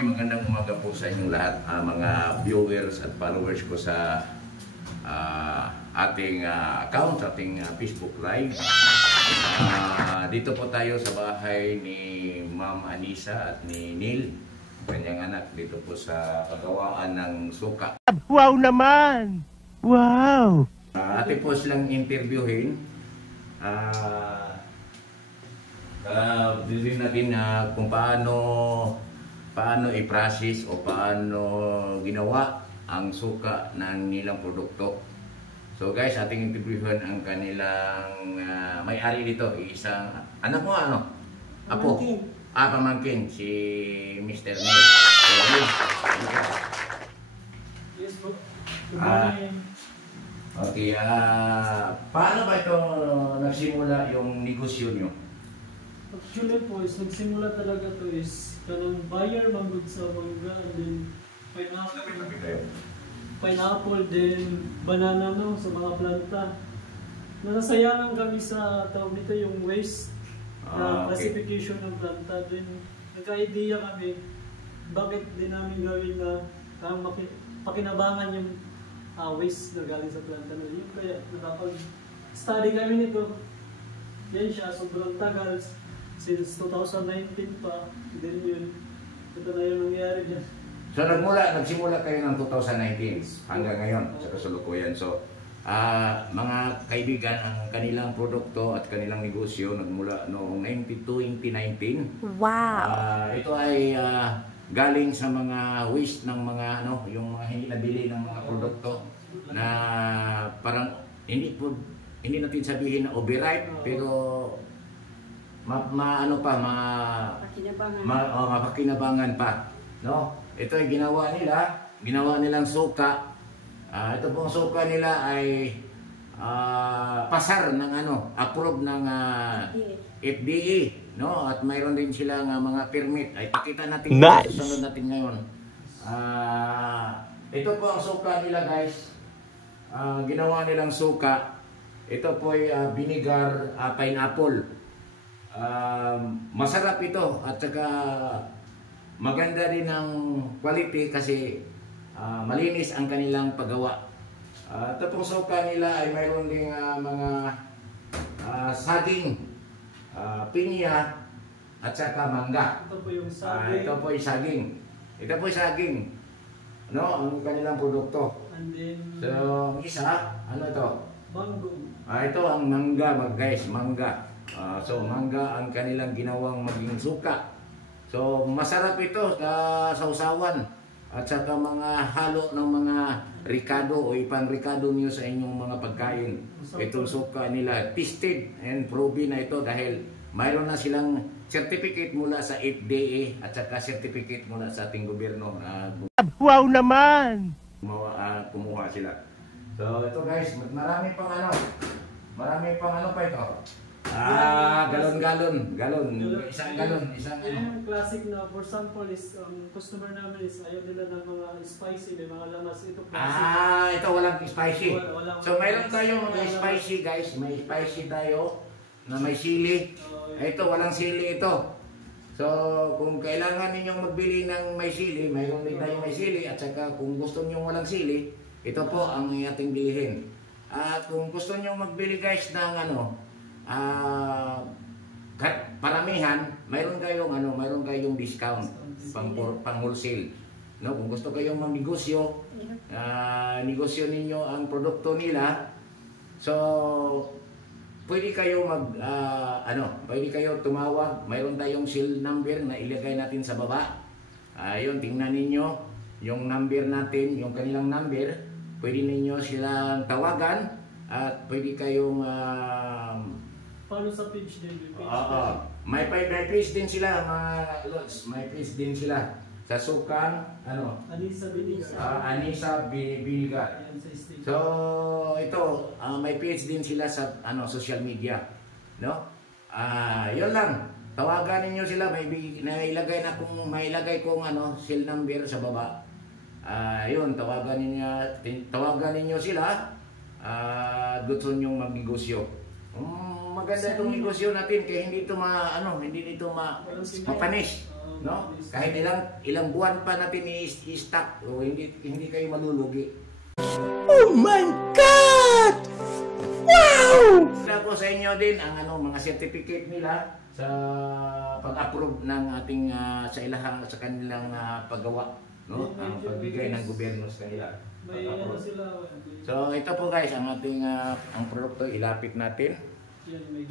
magandang umaga po sa inyong lahat, mga viewers at followers ko sa ating account, ating Facebook Live. Dito po tayo sa bahay ni Ma'am Anisa at ni Neil, kanyang anak, dito po sa pagawaan ng suka. Wow naman! Wow! Atin po silang interviewin. Bilhin natin kung paano i-process o paano ginawa ang suka ng nilang produkto. So guys, ating interviewin ang kanilang may-ari dito, isang anak mo Apo? Pamangkin, si Mr. Neil. Yes po. Good morning. Okay, paano ba ito nagsimula yung negosyo nyo? Actually po, nagsimula talaga to is kanang buyer manggod sa mangga, and then pineapple, then banana sa mga planta. Nasasayangan kami sa tawag nito yung waste na classification ng planta. Then nagka-idea kami bakit din namin gawin na pakinabangan yung waste na galing sa planta. Yung kaya nakapag-study kami nito. Yan siya, sobrang tagal. Since 2019 pa, then yun, ito na yung nangyari dyan. So nagsimula kayo ng 2019 hanggang ngayon sa kasalukuyan. So mga kaibigan, ang kanilang produkto at kanilang negosyo nagmula noong 2019. Wow! Ito ay galing sa mga waste ng mga yung mga hindi nabili ng mga produkto na parang hindi natin sabihin na overripe, pero mapakinabangan pa, no? Ito ay ginawa nilang suka. Ito pong suka nila ay pasar ng approve ng FDA, no? At mayroon din silang mga permit. Ay pakita natin sa sunod natin ngayon. Ito po ang suka nila, guys. Ginawa nilang suka. Ito po ay vinegar pineapple. Masarap ito at saka maganda din ang quality kasi malinis ang kanilang paggawa. Ito pong suka nila ay mayroon ding mga saging, pinya at saka mangga. Ito po yung saging. Ito po yung saging. Ito po yung saging. Ang kanilang produkto. And then, so, isa, ito? mango. Ito ang mangga, guys, mangga. So mangga ang kanilang ginawang maging suka. So masarap ito sa sausawan at saka mga halo ng mga ricado o ipang-ricado niyo sa inyong mga pagkain. Itong suka nila tested and proven na ito dahil mayroon na silang certificate mula sa FDA at saka certificate mula sa ating gobyerno. Wow naman! Kumuha sila. So ito guys, marami pang pa ito. Galon. Isang galon. Yung classic na, for example, is customer namin is ayaw nila ng mga spicy, may mga lamas. Ito classic. Ito walang spicy. So mayroon tayong mga walang spicy, guys. May spicy tayo na may sili. Ito walang sili ito. So kung kailangan ninyong magbili ng may sili, mayroon din tayong may sili. At saka kung gusto niyo walang sili, ito po ang ating bilhin. At kung gusto niyo magbili, guys, ng paramihan, mayroon kayong discount pang wholesale. Kung gusto kayong magnegosyo, negosyo ninyo ang produkto nila. So pwede kayo pwede kayo tumawag. Mayroon tayong cell number na ilagay natin sa baba. Ayun, tingnan ninyo yung number natin, yung kanilang number. Pwede ninyo silang tawagan at pwede kayong follow sa page din. May page din sila, mga lods. May page din sila sa sukan, Anisa Binigar. Anisa Binigar. So ito, may page din sila sa social media, no? Yun lang. Tawagan niyo sila, may ilagay kong cell number sa baba. Yun, tawagan niyo sila. Gusto niyo magnegosyo. Maganda itong negosyo natin kaya hindi ito mapanis. No? Kahit ilang buwan pa natin i-stock, o hindi kayo malulugi. Oh my God! Wow! Kaya po sa inyo din ang mga certificate nila sa pag-approve ng ating sa kanilang paggawa, no? Ang pagbigay ng gobyerno sa kanila. May sila. So ito po guys ang ating ang produkto, ilapit natin. Yan, may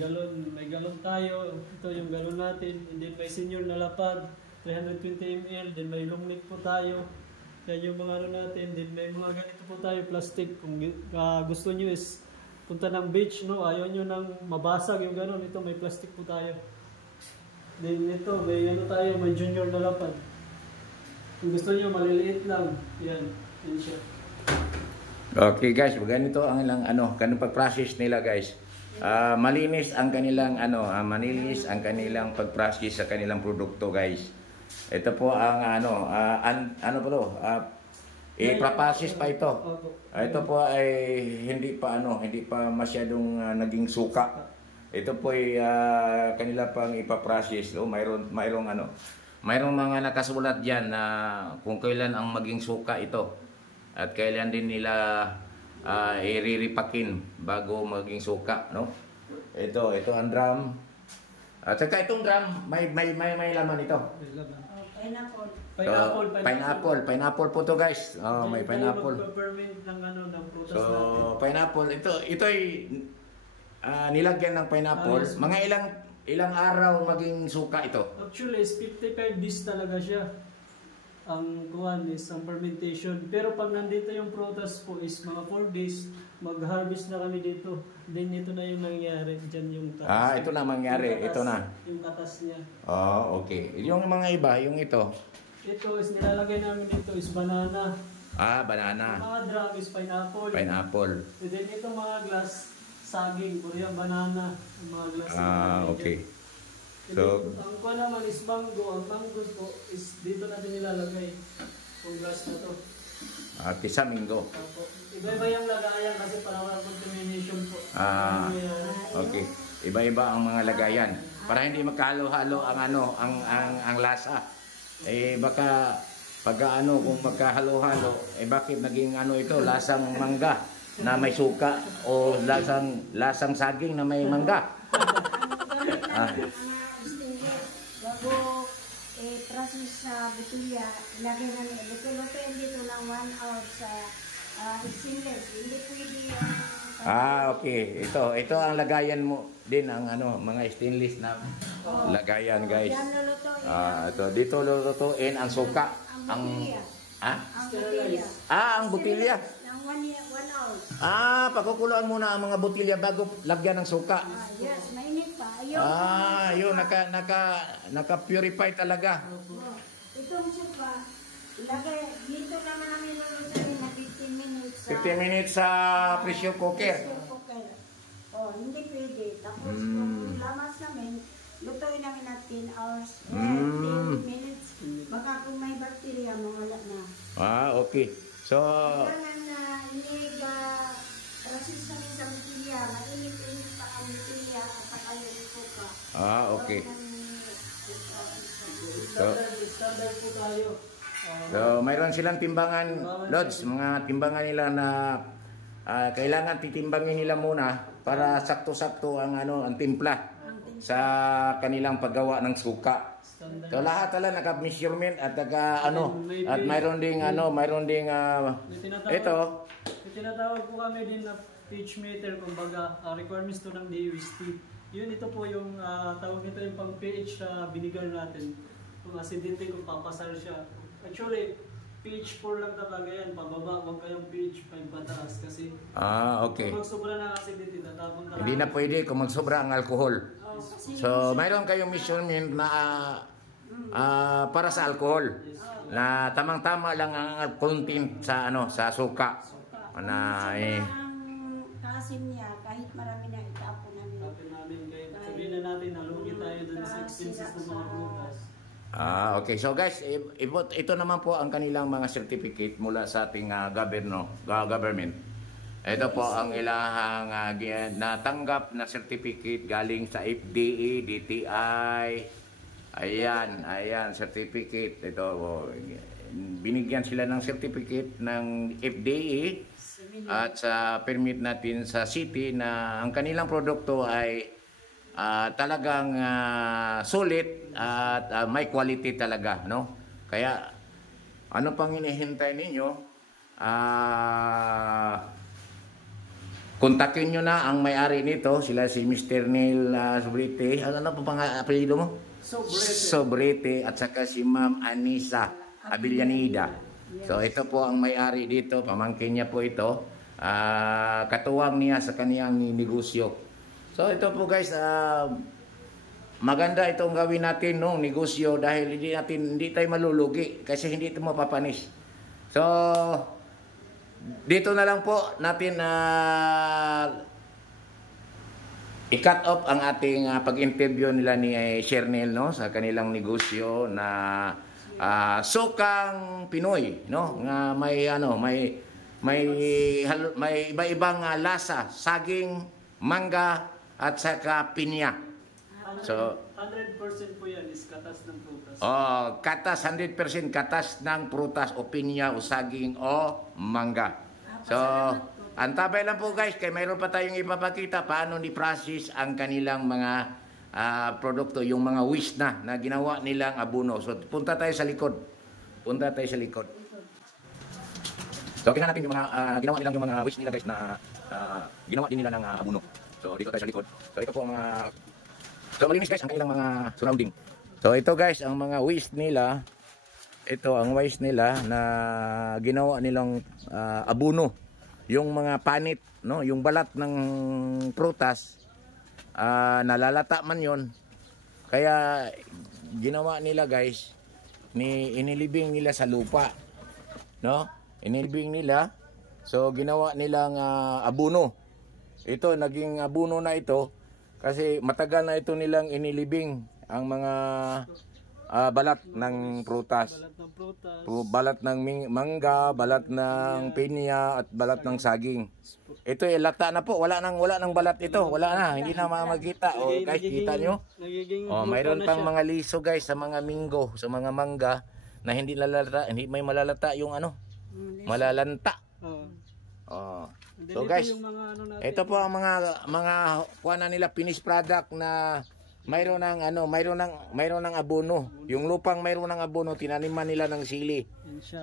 galon tayo. Ito yung galon natin. And then may senior na lapad, 320 ml. Then may long neck po tayo. Yan yung mga natin. Then may mga ganito po tayo, plastic. Kung gusto nyo is punta ng beach, no? Ayaw nyo nang mabasag yung galon. Ito may plastic po tayo. Then ito, may tayo, may junior na lapad. Kung gusto nyo, maliliit lang. Yan, yan siya. Okay guys, ganito ang ilang kanang pag-process nila guys. Malinis ang kanilang malinis ang kanilang pag-process sa kanilang produkto guys. Ito po ang i-process pa ito. Ito po ay hindi pa masyadong naging suka. Ito po ay kanila pang ipa-process. Mayroong mga nakasulat diyan na kung kailan ang maging suka ito at kailan din nila iriripakin bago maging suka, no? Ito ang drum. At saka itong drum, may laman ito. Pineapple po to guys. May pineapple. Ng prutas So, natin. pineapple ito ay nilagyan ng pineapple. Mga ilang araw maging suka ito. Actually, is 55 days talaga siya. Ang kuhan is ang fermentation. Pero pag nandito yung prutas po is mga 4 days, mag-harvest na kami dito. Then ito na yung nangyari. Diyan yung katas. Ito na mangyari. Ito na. Yung katas niya. Okay. Yung mga iba, yung ito. Ito is nilalagay namin dito is banana. Banana. Yung mga drum is pineapple. Pineapple. And then itong mga glass, saging. Puro yung banana. Yung mga glass. Okay. So, ang kuha naman is mango. Ang mango po is dito natin nilalagay. Yung glass na to. Tisamingo. Iba-iba yung lagayan kasi para walang contamination po. Okay. Iba-iba ang mga lagayan para hindi magkahalo-halo ang lasa. Baka kung magkahalo-halo, bakit naging ito, lasang mangga na may suka o lasang saging na may mangga. Bago process sa botulya, ilagay na luto-lutoin dito ng 1 hour sa stainless. Hindi pwede Okay. Ito ang lagayan mo din ang mga stainless na lagayan guys. Yan lulutuin. Ito dito lulutuin ang suka. Ang botulya. Ang botulya. Ang botilya. Ng 1 hour. Pagkukuluan muna ang mga botilya bago lagyan ng suka. Yes, mainit pa. Yun, naka-purify talaga. Itong suka, ilagay, dito naman namin lulutuin na 15 minutes. 15 minutes sa pressure cooker. Hindi pwede. Tapos kung lamas namin, lutuin namin na 10 hours. 10 minutes. Baka kung may bacteria, mawala na. Okay. So, Kailangan na hindi ba process namin sa botulya, mainit-init pa ang botulya at saka yung suka. okay. Standard po tayo. So, mayroon silang timbangan, Lods, mga timbangan nila na kailangan titimbangin nila muna para sakto-sakto ang timpla sa kanilang paggawa ng suka. So lahat talaga naka-measurement at at mayroon ding ito. May tinatawag po kami din na pH meter, kumbaga requirements to ng DOST. Yun, ito po yung tawag nito yung pang pH sa vinegar natin. Kung acidity, kung papasal siya. Actually, pH 4 lang talaga yan, pababa, huwag kayong pH 5 pataas kasi okay. kung magsobra ng acidity, tatapon talaga. Hindi na pwede kung magsobra ang alcohol. So, mayroon kayong measurement na para sa alcohol na tamang-tama lang ang content sa suka. Na Ang kasim niya, kahit marami na itapon namin. Tapin namin, kahit sabihin na natin, nalugi tayo dun sa expenses ng mga prutas. Okay. So guys, ito naman po ang kanilang mga certificate mula sa ating government. Ito po ang ilahang natanggap na certificate galing sa FDA, DTI, Ayan, ayan, certificate. Ito, oh, binigyan sila ng certificate ng FDA at sa permit natin sa city na ang kanilang produkto ay talagang sulit at may quality talaga, no? Kaya ano pang hinihintay ninyo? Kontakin nyo na ang may-ari nito, sila si Mr. Neil Sobrete. Ano pa pang apelyido mo? Sobrete at saka si Ma'am Anisa Abillanida. So ito po ang may-ari dito, pamangkin niya po ito. Katuwang niya sa kaniyang negosyo. So ito po guys, maganda itong gawin natin no, negosyo dahil hindi tayo malulugi kasi hindi ito mapapanis. So dito na lang po natin i-cut off ang ating pag-interview nila ni Shernel no sa kanilang negosyo na Sukang Pinoy no nga may iba-ibang lasa, saging, mangga at saka pinya. So 100% po yan is katas ng prutas. Oh, katas 100% katas ng prutas o pinya o saging o mangga. So antabay lang po guys, kaya mayroon pa tayong ipapakita paano ni-process ang kanilang mga produkto, yung mga wish na ginawa nilang abono. So punta tayo sa likod. So tingnan natin yung mga ginawa nilang yung mga wish nila guys na ginawa din nila ng abono. So dito tayo sa likod. So ito po ang mga malinis guys ang kanilang mga surrounding. So ito guys ang mga wish nila. Ito ang wish nila na ginawa nilang abono. Yung mga panit, no, yung balat ng prutas, nalalata man yon. Kaya ginawa nila guys, inilibing nila sa lupa, no? Inilibing nila. So ginawa nilang abono. Ito naging abono na ito kasi matagal na ito nilang inilibing ang mga balat ng prutas. Balat ng mangga, balat ng pinya at balat ng saging. Ito ay lata na po, wala nang balat ito, wala na, hindi na makikita. Oh, guys, kita nyo? Oh, mayroon pang mga liso guys sa mga minggo, sa mga mangga na hindi may malalata yung malalanta. Oh. So guys, ito po ang mga kuha na nila finished product na mayroon ng abono. Yung lupang mayroon ng abono, tinaniman nila ng sili.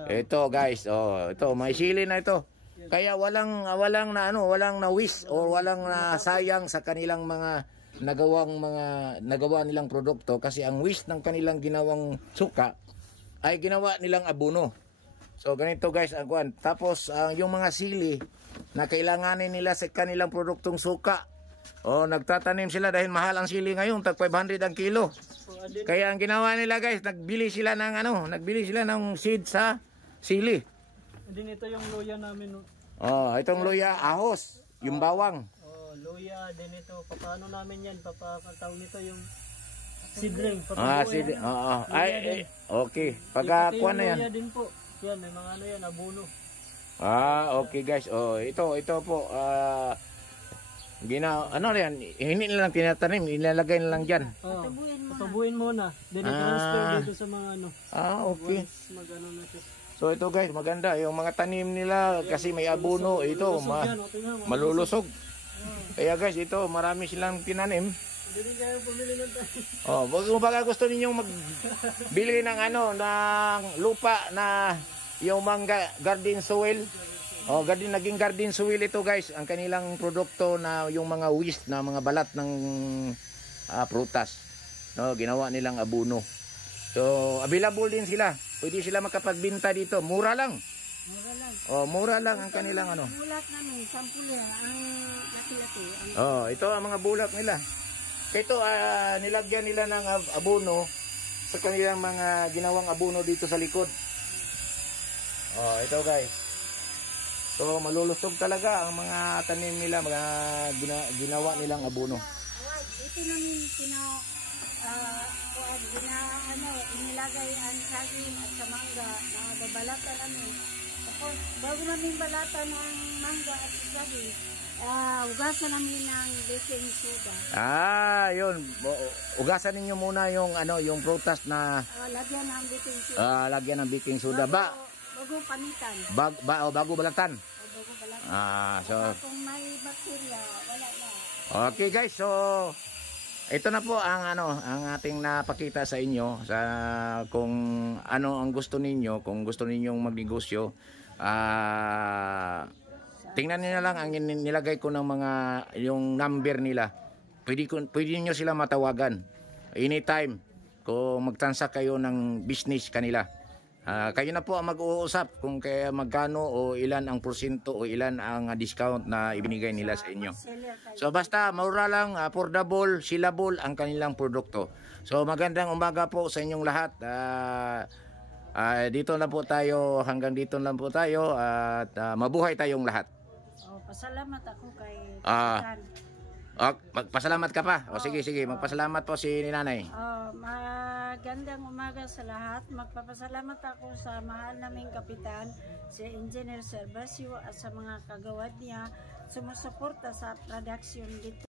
Ito guys, oh, ito may sili na ito. Kaya walang na wish o walang na sayang sa kanilang mga nagawa nilang produkto kasi ang wish ng kanilang ginawang suka ay ginawa nilang abono. So ganito guys ang kuan. Tapos yung mga sili na kailanganin nila sa kanilang produktong suka. Oh, nagtatanim sila dahil mahal ang sili ngayon, tag 500 ang kilo. Kaya ang ginawa nila guys, nagbili sila ng seed sa sili. Din ito yung luya namin. No? Oh, itong luya, ahos, yung bawang. Oh, luya din ito. Paano namin yan? Papakatawag nito yung seedling. Seedling. Ay, okay. Pagkakuha na yan. Luya din po. Yan, may mga yan, abono. Okay guys. Oh, ito po. Yan, hindi nilang tinatanim, ilalagay na lang diyan. Patubuin muna. Then transfer dito sa mga okay. Magano na siya. So ito guys, maganda yung mga tanim nila kasi may abono ito, malulusog. Kaya guys, ito marami silang tinanim. Hindi kayo pumili ng tanim. Kung baka gusto ninyong magbili ng ng lupa na yung mga garden soil. Naging garden soil ito guys, ang kanilang produkto na yung mga waste na mga balat ng prutas. No, ginawa nilang abono. So, available din sila. Pwede sila makapagbenta dito. Mura lang. Mura lang ang kanilang Bulak namin, sampul ang laki-laki. Ito ang mga bulak nila. Ito nilagyan nila ng abono sa kanilang mga ginawang abono dito sa likod. Ito guys. So malulusog talaga ang mga tanim nila, mga ginawa nilang abono. Ito namin inilagay ang saging at sa mangga na babalatan namin. Tapos bago namin balatan ng mangga at saging, Ugasan namin ng baking soda. Yun. Ugasan ninyo muna yung yung prutas na Lagyan ng baking soda. lagyan ng baking soda. Bago panitan. Bago balatan. Bago balatan. So Kung may bakterya, wala na. okay guys, so ito na po ang ang ating napakita sa inyo sa kung ano ang gusto ninyo, kung gusto ninyong magnegosyo. Tingnan niyo na lang ang nilagay ko ng mga yung number nila. Pwede niyo sila matawagan anytime kung magtransact kayo ng business kanila. Kayo na po ang mag-uusap kung kaya magkano o ilan ang porsyento o ilan ang discount na ibinigay nila sa inyo. So basta mura lang, affordable, sellable ang kanilang produkto. So magandang umaga po sa inyong lahat. Dito na po tayo, hanggang dito lang po tayo at mabuhay tayong lahat. Pasalamat ako kay Magpasalamat ka pa. Sige, magpasalamat po si Nanay. Magandang umaga sa lahat. Magpapasalamat ako sa mahal naming kapitan, si Engineer Servasio at sa mga kagawad niya sumusuporta sa production dito